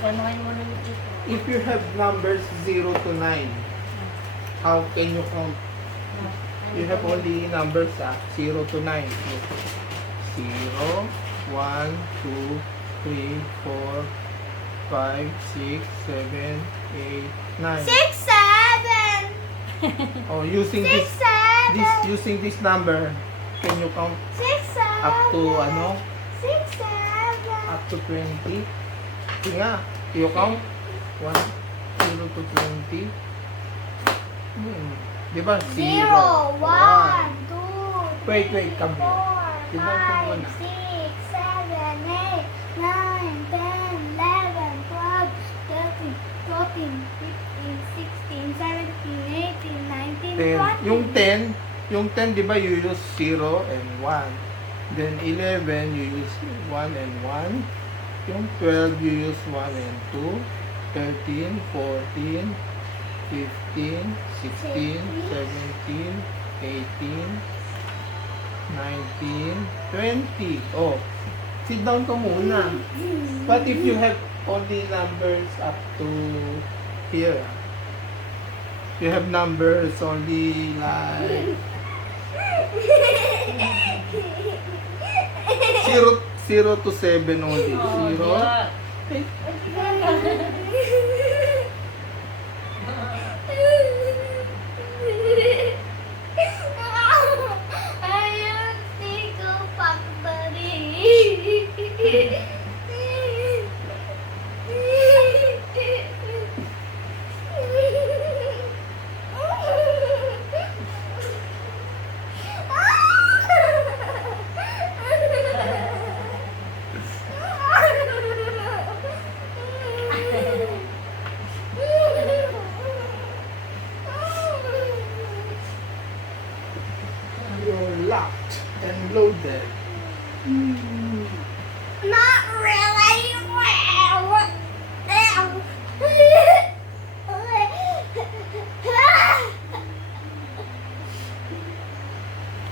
Paano kayo muna dito? If you have numbers 0 to 9, how can you count? You have only numbers 0 to 9. So, 0, 1, 2, 3, 4, 5, 6, 7, 8, 9. 6, 7. Oh, using 6, this 7. using this number, can you count 6, 7. up to ano? 6, 7. Up to 20? Sige nga, you count 1, 0 to 20. Di ba? 0, 1, 2, Wait, come here. 4, Tignan ko 5, muna. 6, 7, 8, 9, 10, 11, 12, 13, 14, 15, 16, 17, 18, 19, 10. 20. Yung 10, di ba, you use 0 and 1. Then 11, you use 1 and 1. Yung 12, you use 1 and 2. 13, 14, 15, 16, 17, 18, 19, 20. Oh, sit down ka muna. But if you have only numbers up to here, you have numbers only like 0 to 7 only. 0. Ayun, Tico Pakbari. You're locked and loaded. Not really well.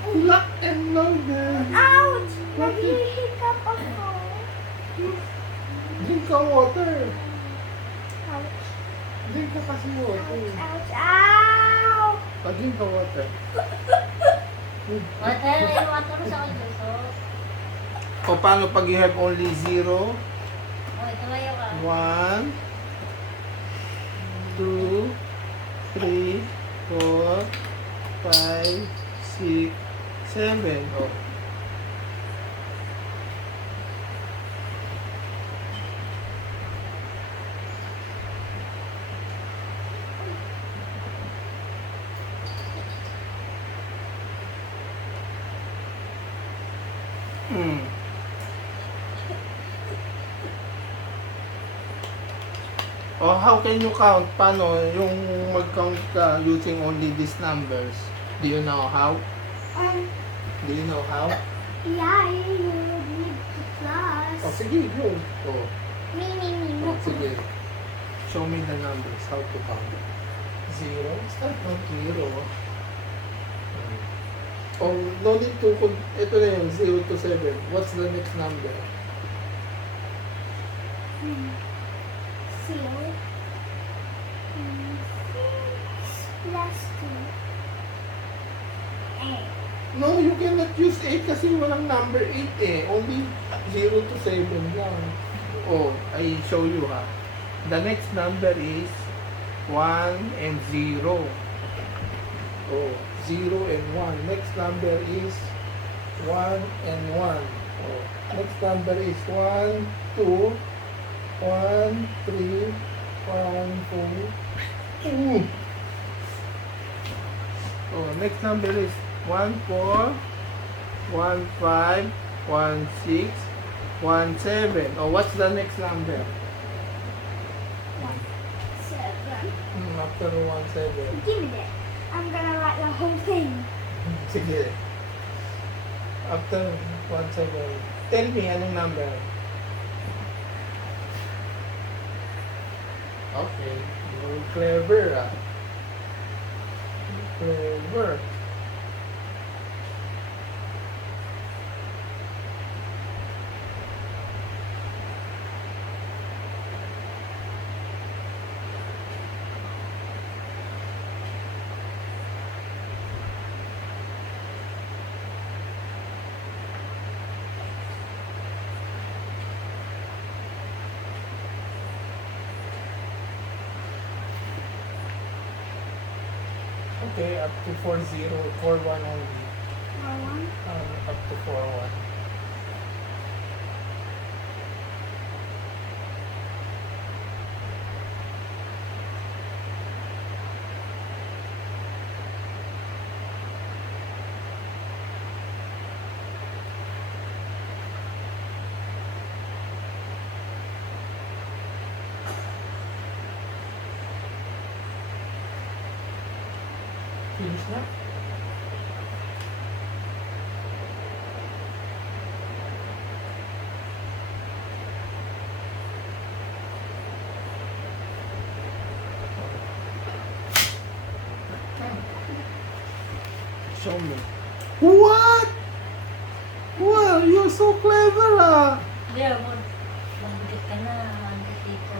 Locked and loaded. Ouch! Naghihikap ako. Drink ka water. Ouch. Drink ka kasi water. Ouch! Ow! Drink ka water. Water, ay water sa akin. So, O paano pag you have only 0, okay, tumayo ka. 1, 2, 3, 4, 5, 6, 7. Oh. Hmm. Oh, how can you count? Paano yung mag-count ka using only these numbers? Do you know how? Do you know how? Yeah, you need the plus. Oh, sige, go. Oh, Me. sige. Show me the numbers, how to count. 0? Start from 0. Oh, no need to, ito na yung 0 to 7. What's the next number? 0. 6 plus 2. 8. No, you cannot use 8 kasi walang number 8 eh. Only 0 to 7 lang. Oh, I show you ha. The next number is 1 and 0. Oh, 0 and 1. Next number is 1 and 1. Oh, next number is 1, 2, 1, 3, 1, 2. Oh, next number is 1, 4, 1, 5, 1, 6, 1, 7. Oh, what's the next number? 7. After 1, 7. Give me that. I'm gonna write the whole thing. Sige. After 1, 7. Tell me, anong number? Okay. You're clever, ah. Clever. Okay, up to 40, 41 only. Up to 41. Finish na? Show me. What? Wow, you're so clever ah! Hindi, magbigit ka na. Dito.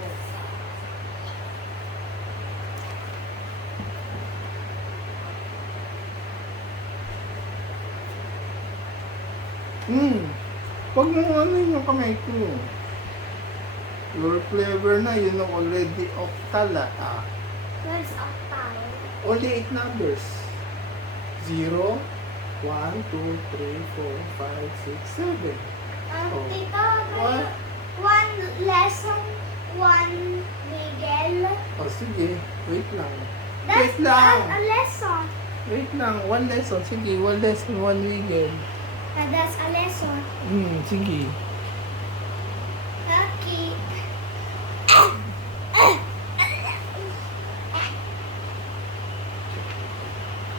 Pag mo ano yung kamay ko. You're clever na, you know already octal ah. Where's octal? Only 8 numbers. 0, 1, 2, 3, 4, 5, 6, 7. Oh. Tito, What? one lesson, one Miguel. O sige, wait lang. That's Wait lang. a lesson. Wait lang, 1 lesson. Sige, 1 lesson, 1 weekend. That's a lesson. Sige. Okay.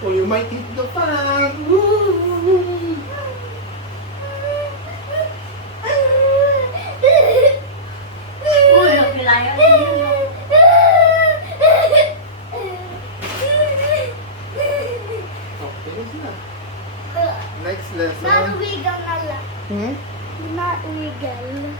Oh, you might hit the fan. Woo! Uy, napilayan din yun. Okay, na. Next Not lesson. wiggle na lang. Hmm? Not wiggle.